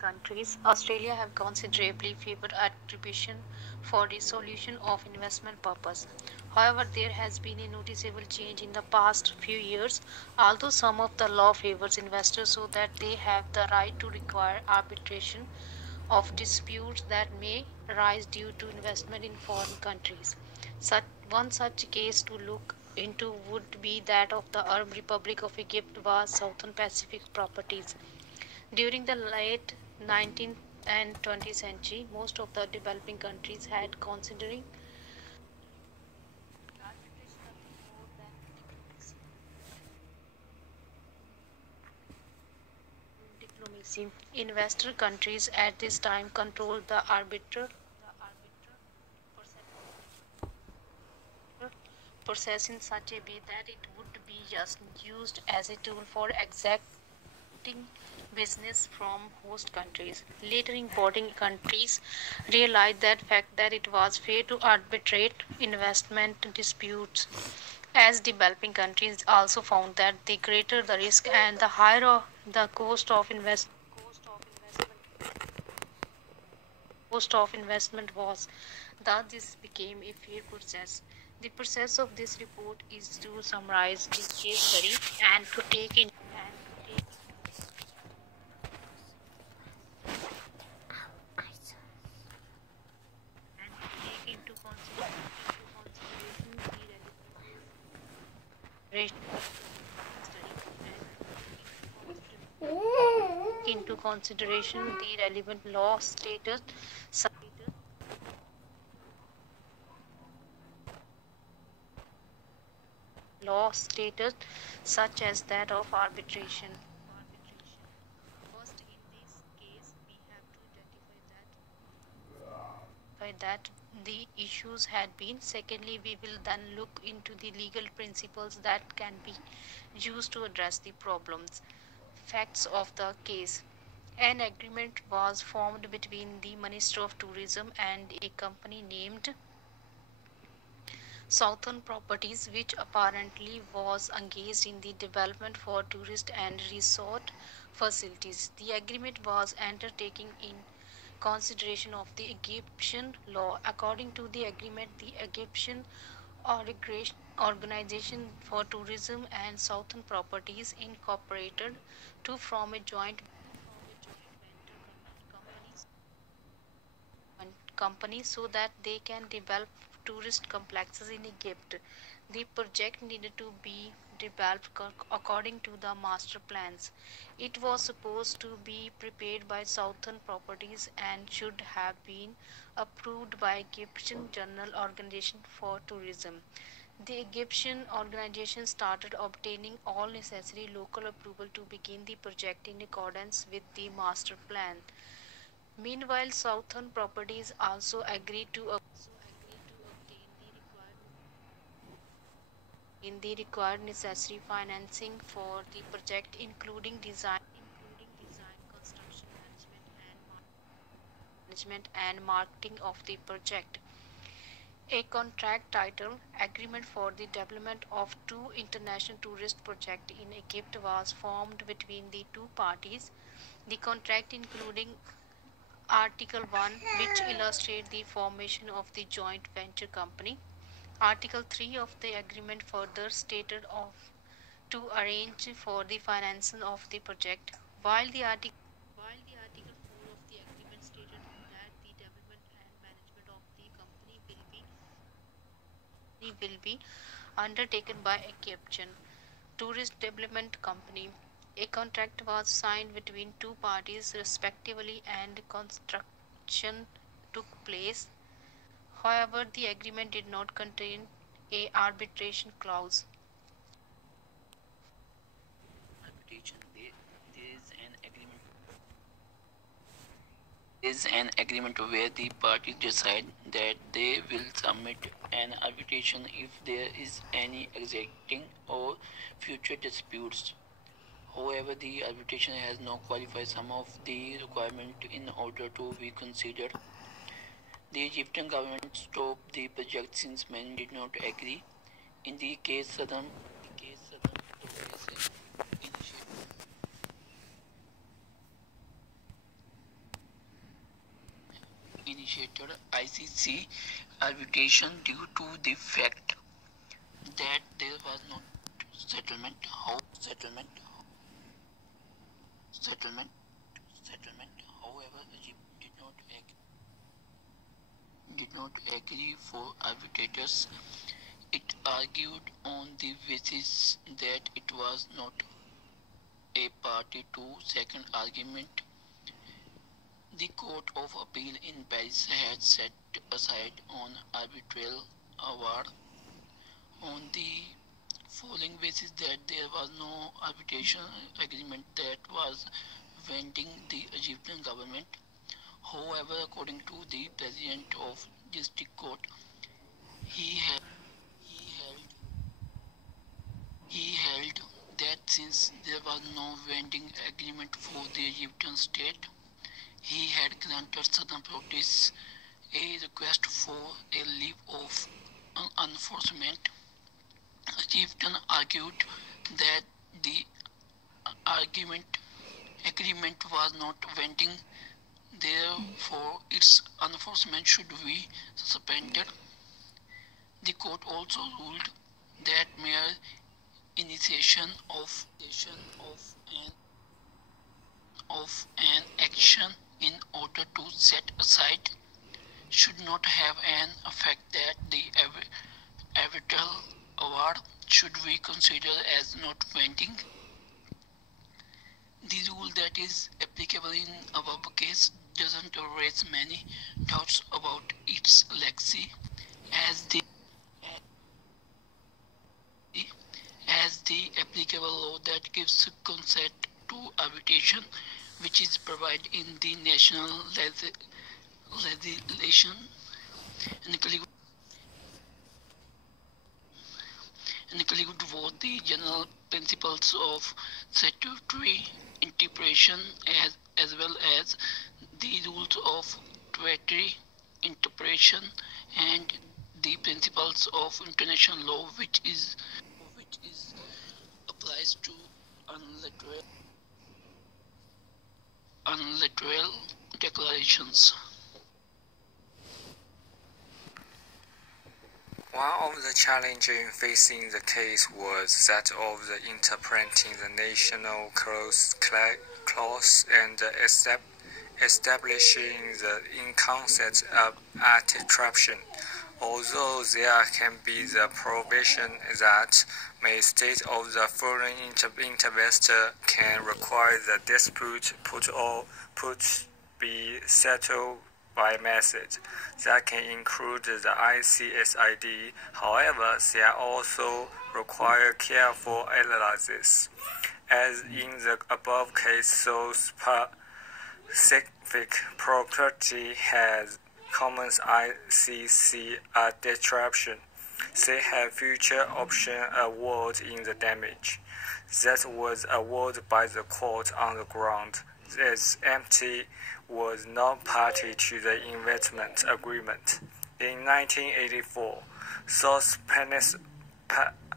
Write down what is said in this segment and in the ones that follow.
countries, Australia have considerably favored attribution for resolution of investment purpose. However, there has been a noticeable change in the past few years, although some of the law favors investors so that they have the right to require arbitration of disputes that may arise due to investment in foreign countries. One such case to look into would be that of the Arab Republic of Egypt vs Southern Pacific Properties. During the late 19th and 20th century, most of the developing countries had considering arbitration nothing more than diplomacy. Investor countries at this time controlled the arbiter process in such a way that it would be just used as a tool for exacting business from host countries. Later importing countries realized that fact that it was fair to arbitrate investment disputes, as developing countries also found that the greater the risk and the higher the cost of investment was, thus this became a fair process. The process of this report is to summarize the case study and to take into consideration the relevant law status such as that of arbitration. First, in this case, we have to identify that the issues had been. Secondly, we will then look into the legal principles that can be used to address the problems. Facts of the case. An agreement was formed between the Minister of Tourism and a company named Southern Properties, which apparently was engaged in the development for tourist and resort facilities. The agreement was undertaken in consideration of the Egyptian law. According to the agreement, the Egyptian Organization for Tourism and Southern Properties incorporated to form a joint company so that they can develop tourist complexes in Egypt. The project needed to be developed according to the master plans. It was supposed to be prepared by Southern Properties and should have been approved by Egyptian General Organization for Tourism. The Egyptian organization started obtaining all necessary local approval to begin the project in accordance with the master plan. Meanwhile, Southern Properties also agreed to obtain the required necessary financing for the project, including design, construction management and marketing of the project. A contract title agreement for the development of two international tourist projects in Egypt was formed between the two parties. The contract including Article 1, which illustrates the formation of the joint venture company. Article 3 of the agreement further stated of to arrange for the financing of the project, while the Article 4 of the agreement stated that the development and management of the company will be undertaken by Egyptian Tourist Development Company. A contract was signed between two parties respectively and construction took place. However, the agreement did not contain a arbitration clause. Arbitration. There is an agreement. Is an agreement where the parties decide that they will submit an arbitration if there is any existing or future disputes. However, the arbitration has not qualified some of the requirements in order to be considered. The Egyptian government stopped the project since many did not agree. In the case Southern Properties initiated ICC arbitration due to the fact that there was no settlement. However, Egypt did not agree for arbitrators. It argued on the basis that it was not a party to second argument. The Court of Appeal in Paris had set aside an arbitral award on the following basis that there was no arbitration agreement that was venting the Egyptian government. However, according to the President of District Court, he held that since there was no vending agreement for the Egyptian state, he had granted Southern Protests a request for a leave of enforcement. Egyptian argued that the agreement was not vending, therefore its enforcement should be suspended. The court also ruled that mere initiation of an action in order to set aside should not have an effect that the arbitral award should be considered as not binding. The rule that is applicable in our case doesn't raise many doubts about its legacy, as the applicable law that gives consent to arbitration, which is provided in the national legislation, include both the general principles of statutory interpretation as well as the rules of treaty interpretation and the principles of international law, which applies to unilateral declarations. One of the challenges facing the case was that of the interpreting the national clause and establishing the concept of anti-corruption. Although there can be the provision that may state of the foreign investor can require the dispute be settled by method that can include the ICSID. However, they also require careful analysis. As in the above case, so specific property has common ICC disruption. They have future option award in the damage. That was awarded by the court on the ground as MT was not party to the investment agreement. In 1984, South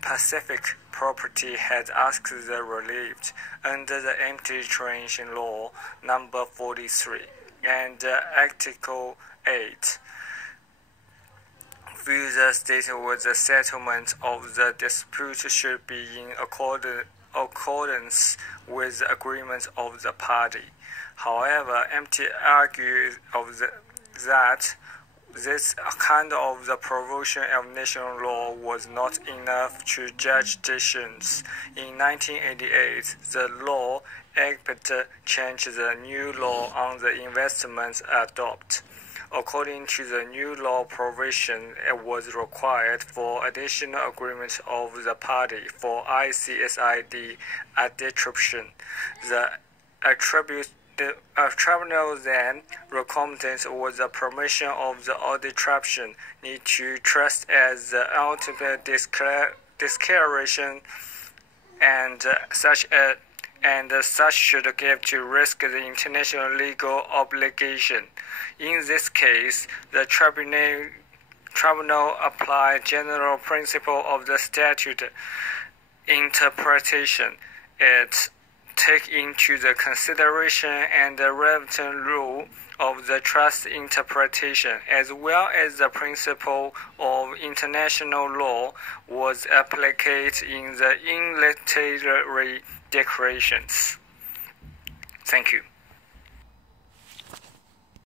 Pacific Property had asked the relief under the Arbitration Law number 43 and Article 8. With the state with the settlement of the dispute should be in accordance with the agreement of the party. However, MT argued that this kind of the provision of national law was not enough to judge decisions. In 1988, the Law Act changed the new law on the investment adopted. According to the new law provision, it was required for additional agreement of the party for ICSID arbitration. The tribunal then recommended was the permission of the arbitration need to trust as the ultimate declaration and such should give to risk the international legal obligation. In this case, the tribunal applied general principle of the statute interpretation. It take into the consideration and the relevant rule of the trust interpretation, as well as the principle of international law, was applied in the unilateral declarations. Thank you.